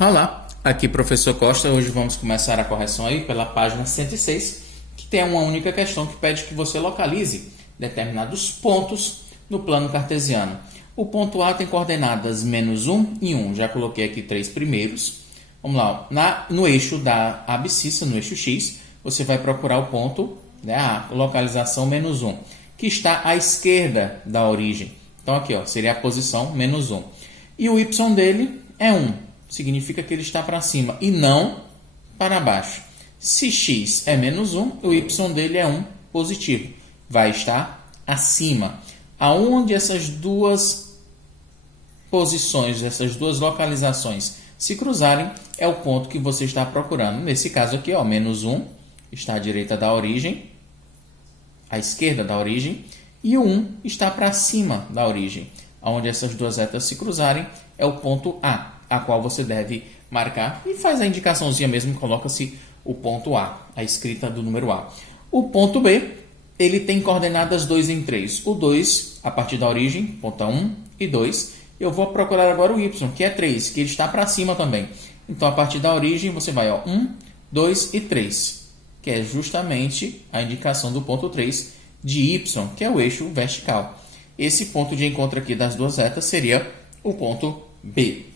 Olá, aqui professor Costa. Hoje vamos começar a correção aí pela página 106, que tem uma única questão que pede que você localize determinados pontos no plano cartesiano. O ponto A tem coordenadas -1 e 1. Já coloquei aqui 3 primeiros. Vamos lá, no eixo da abscissa, no eixo X, você vai procurar o ponto, a localização -1, que está à esquerda da origem. Então aqui seria a posição -1. E o y dele é 1. Significa que ele está para cima e não para baixo. Se x é -1, o y dele é 1 positivo. Vai estar acima. Aonde essas duas posições, essas duas localizações se cruzarem, é o ponto que você está procurando. Nesse caso aqui, -1 está à direita da origem, à esquerda da origem, e o 1 está para cima da origem. Aonde essas duas retas se cruzarem, é o ponto A qual você deve marcar, e faz a indicaçãozinha mesmo, coloca-se o ponto A, a escrita do número A. O ponto B, ele tem coordenadas 2 em 3. O 2, a partir da origem, ponta 1 e 2. Eu vou procurar agora o Y, que é 3, que ele está para cima também. Então, a partir da origem, você vai 1, 2 e 3, que é justamente a indicação do ponto 3 de Y, que é o eixo vertical. Esse ponto de encontro aqui das duas retas seria o ponto B.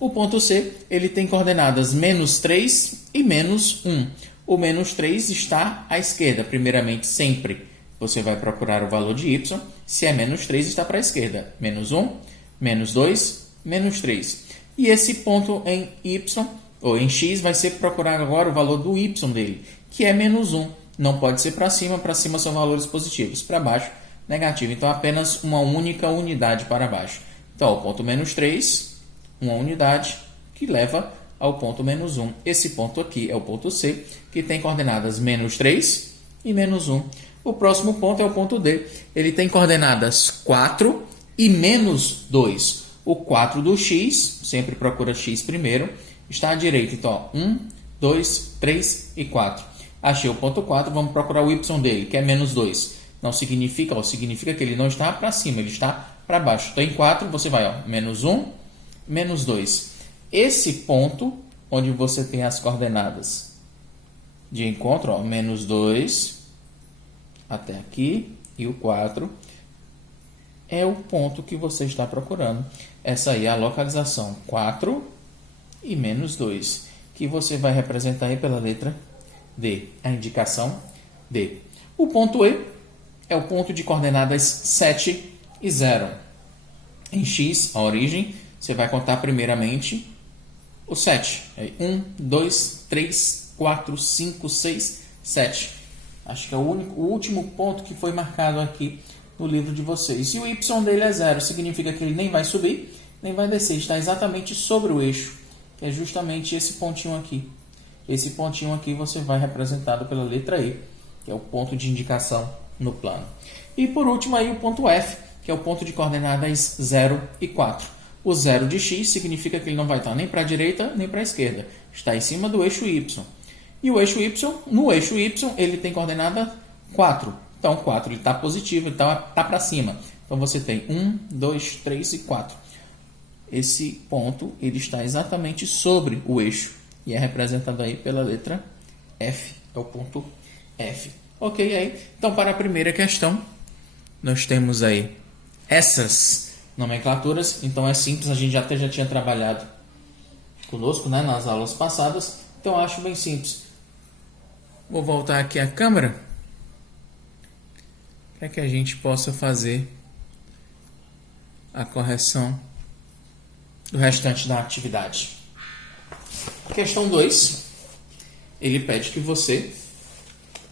O ponto C, ele tem coordenadas -3 e -1. O -3 está à esquerda, primeiramente, sempre. Você vai procurar o valor de y. Se é -3, está para a esquerda. -1, -2, -3. E esse ponto em y, ou em x, vai ser procurar agora o valor do y dele, que é -1. Não pode ser para cima são valores positivos. Para baixo, negativo. Então, apenas uma única unidade para baixo. Então, o ponto -3... uma unidade que leva ao ponto -1. Esse ponto aqui é o ponto C, que tem coordenadas -3 e -1. O próximo ponto é o ponto D. Ele tem coordenadas 4 e -2. O 4 do x, sempre procura x primeiro, está à direita. Então, 1, 2, 3 e 4. Achei o ponto 4, vamos procurar o y dele, que é -2. Não significa, significa que ele não está para cima, ele está para baixo. Então, em 4, você vai, -1, -2. Esse ponto, onde você tem as coordenadas de encontro, -2 até aqui e o 4, é o ponto que você está procurando. Essa aí é a localização 4 e -2, que você vai representar aí pela letra D, a indicação D. O ponto E é o ponto de coordenadas 7 e 0. Em X, a origem, você vai contar primeiramente o 7. 1, 2, 3, 4, 5, 6, 7. Acho que é o último ponto que foi marcado aqui no livro de vocês. E o y dele é 0. Significa que ele nem vai subir, nem vai descer. Está exatamente sobre o eixo, que é justamente esse pontinho aqui. Esse pontinho aqui você vai representado pela letra E, que é o ponto de indicação no plano. E por último aí o ponto F, que é o ponto de coordenadas 0 e 4. O 0 de x significa que ele não vai estar nem para a direita nem para a esquerda. Está em cima do eixo y. E o eixo y, no eixo y, ele tem coordenada 4. Então, 4 ele está positivo, ele está para cima. Então, você tem 1, 2, 3 e 4. Esse ponto ele está exatamente sobre o eixo. E é representado aí pela letra F. É o ponto F. Ok, aí. Então, para a primeira questão, nós temos aí essas nomenclaturas. Então é simples, a gente já tinha trabalhado conosco, nas aulas passadas, então acho bem simples. Vou voltar aqui a câmera para que a gente possa fazer a correção do restante da atividade. Questão 2, ele pede que você,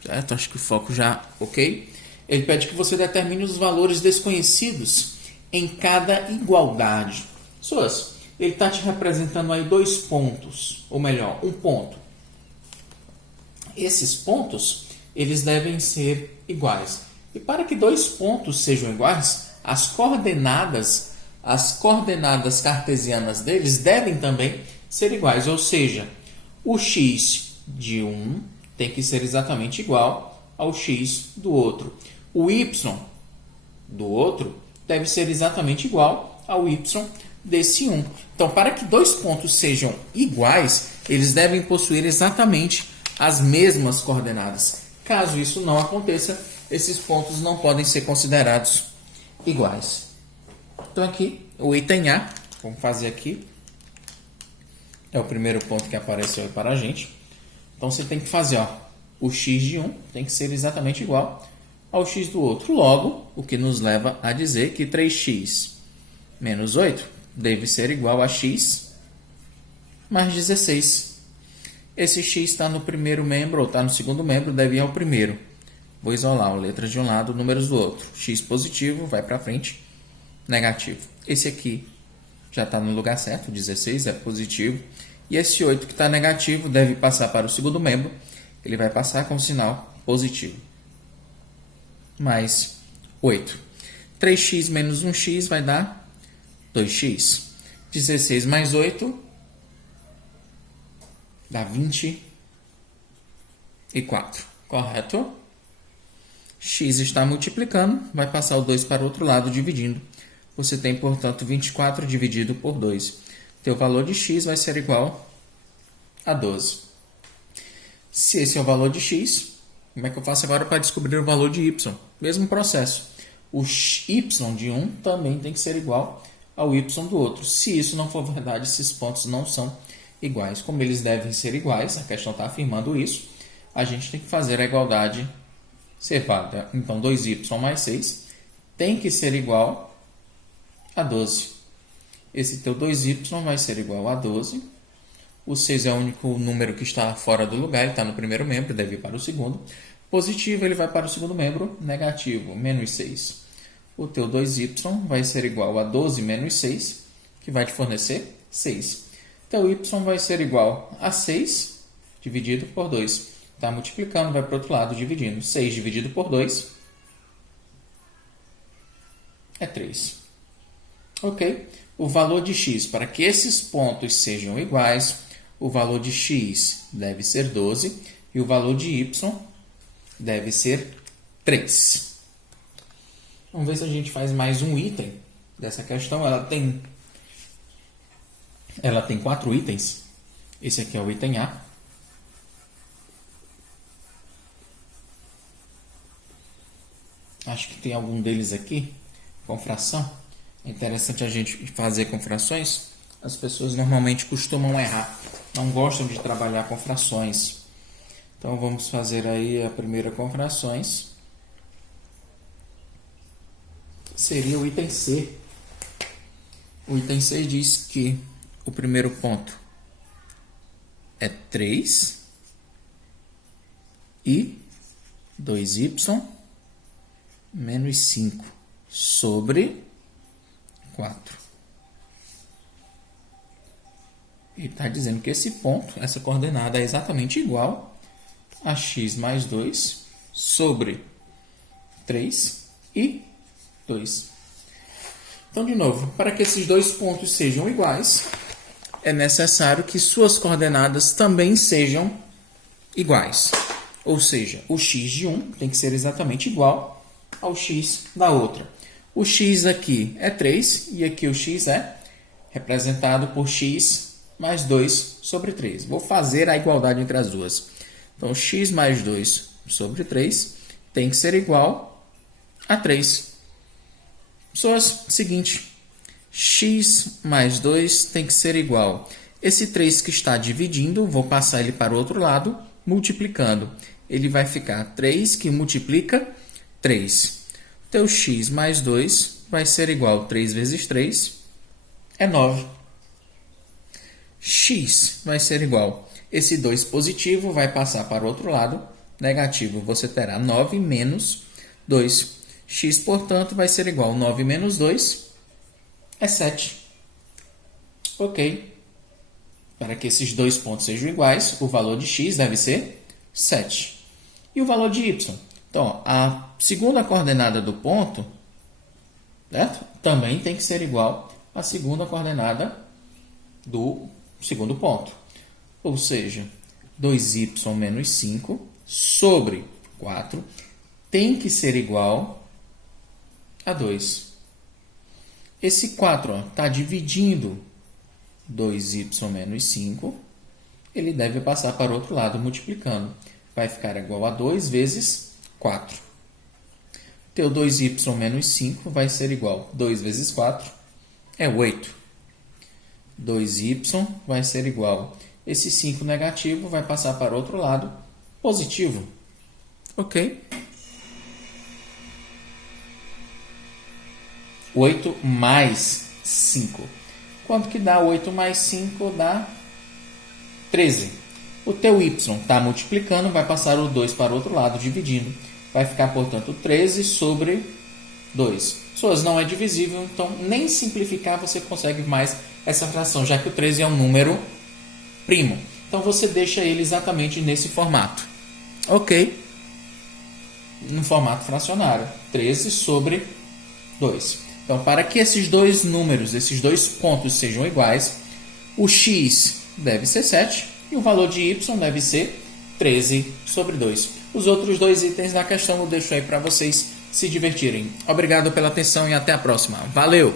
certo? Acho que o foco já ok. Ele pede que você determine os valores desconhecidos em cada igualdade. Pessoas, ele está te representando aí 2 pontos, ou melhor, um ponto. Esses pontos, eles devem ser iguais. E para que 2 pontos sejam iguais, as coordenadas cartesianas deles devem também ser iguais. Ou seja, o x de um tem que ser exatamente igual ao x do outro. O y do outro deve ser exatamente igual ao y desse 1. Então, para que dois pontos sejam iguais, eles devem possuir exatamente as mesmas coordenadas. Caso isso não aconteça, esses pontos não podem ser considerados iguais. Então, aqui, o item A, vamos fazer aqui, é o primeiro ponto que apareceu aí para a gente. Então, você tem que fazer, ó, o x de um tem que ser exatamente igual ao x do outro. Logo, o que nos leva a dizer que 3x menos 8 deve ser igual a x mais 16. Esse x está no primeiro membro ou está no segundo membro, deve ir ao primeiro. Vou isolar letras de um lado, números do outro. X positivo, vai para frente, negativo. Esse aqui já está no lugar certo, 16 é positivo. E esse 8 que está negativo deve passar para o segundo membro. Ele vai passar com sinal positivo. Mais 8. 3x menos 1x vai dar 2x. 16 mais 8 dá 24. Correto? X está multiplicando, vai passar o 2 para o outro lado, dividindo. Você tem, portanto, 24 dividido por 2. Teu valor de x vai ser igual a 12. Se esse é o valor de x, como é que eu faço agora para descobrir o valor de y? Mesmo processo. O y de um também tem que ser igual ao y do outro. Se isso não for verdade, esses pontos não são iguais. Como eles devem ser iguais, a questão está afirmando isso, a gente tem que fazer a igualdade ser válida. Então, 2y mais 6 tem que ser igual a 12. Esse teu 2y vai ser igual a 12. O 6 é o único número que está fora do lugar, ele está no primeiro membro, deve ir para o segundo. Positivo, ele vai para o segundo membro. Negativo, menos 6. O teu 2y vai ser igual a 12 menos 6, que vai te fornecer 6. Então, y vai ser igual a 6 dividido por 2. Está multiplicando, vai para o outro lado, dividindo. 6 dividido por 2 é 3. Ok? O valor de x, para que esses pontos sejam iguais, o valor de x deve ser 12 e o valor de y deve ser 3. Vamos ver se a gente faz mais um item dessa questão. Ela tem 4 itens. Esse aqui é o item A. Acho que tem algum deles aqui com fração. É interessante a gente fazer com frações. As pessoas normalmente costumam errar. Não gostam de trabalhar com frações. Então, vamos fazer aí a primeira com frações. Seria o item C. O item C diz que o primeiro ponto é 3 e 2y menos 5 sobre 4. E está dizendo que esse ponto, essa coordenada é exatamente igual a x mais 2 sobre 3 e 2. Então, de novo, para que esses dois pontos sejam iguais, é necessário que suas coordenadas também sejam iguais. Ou seja, o x de um tem que ser exatamente igual ao x da outra. O x aqui é 3 e aqui o x é representado por x mais 2 sobre 3. Vou fazer a igualdade entre as duas. Então, x mais 2 sobre 3 tem que ser igual a 3. Pessoas, seguinte, x mais 2 tem que ser igual. Esse 3 que está dividindo, vou passar ele para o outro lado, multiplicando. Ele vai ficar 3 que multiplica 3. Teu x mais 2 vai ser igual a 3 vezes 3, é 9. X vai ser igual. Esse 2 positivo vai passar para o outro lado, negativo. Você terá 9 menos 2. X, portanto, vai ser igual a 9 menos 2, é 7. Ok. Para que esses dois pontos sejam iguais, o valor de x deve ser 7. E o valor de y? Então, a segunda coordenada do ponto, certo? Também tem que ser igual à segunda coordenada do segundo ponto. Ou seja, 2y menos 5 sobre 4 tem que ser igual a 2. Esse 4 está dividindo 2y menos 5. Ele deve passar para o outro lado, multiplicando. Vai ficar igual a 2 vezes 4. Teu 2y menos 5 vai ser igual a 2 vezes 4, é 8. 2y vai ser igual. Esse 5 negativo vai passar para o outro lado, positivo. Ok? 8 mais 5. Quanto que dá 8 mais 5? Dá 13. O teu y está multiplicando, vai passar o 2 para o outro lado, dividindo. Vai ficar, portanto, 13 sobre 2. Pessoas, não é divisível, então nem simplificar você consegue mais essa fração, já que o 13 é um número primo. Então você deixa ele exatamente nesse formato. Ok? No formato fracionário. 13 sobre 2. Então, para que esses dois números, esses dois pontos sejam iguais, o x deve ser 7 e o valor de y deve ser 13 sobre 2. Os outros dois itens da questão eu deixo aí para vocês se divertirem. Obrigado pela atenção e até a próxima. Valeu!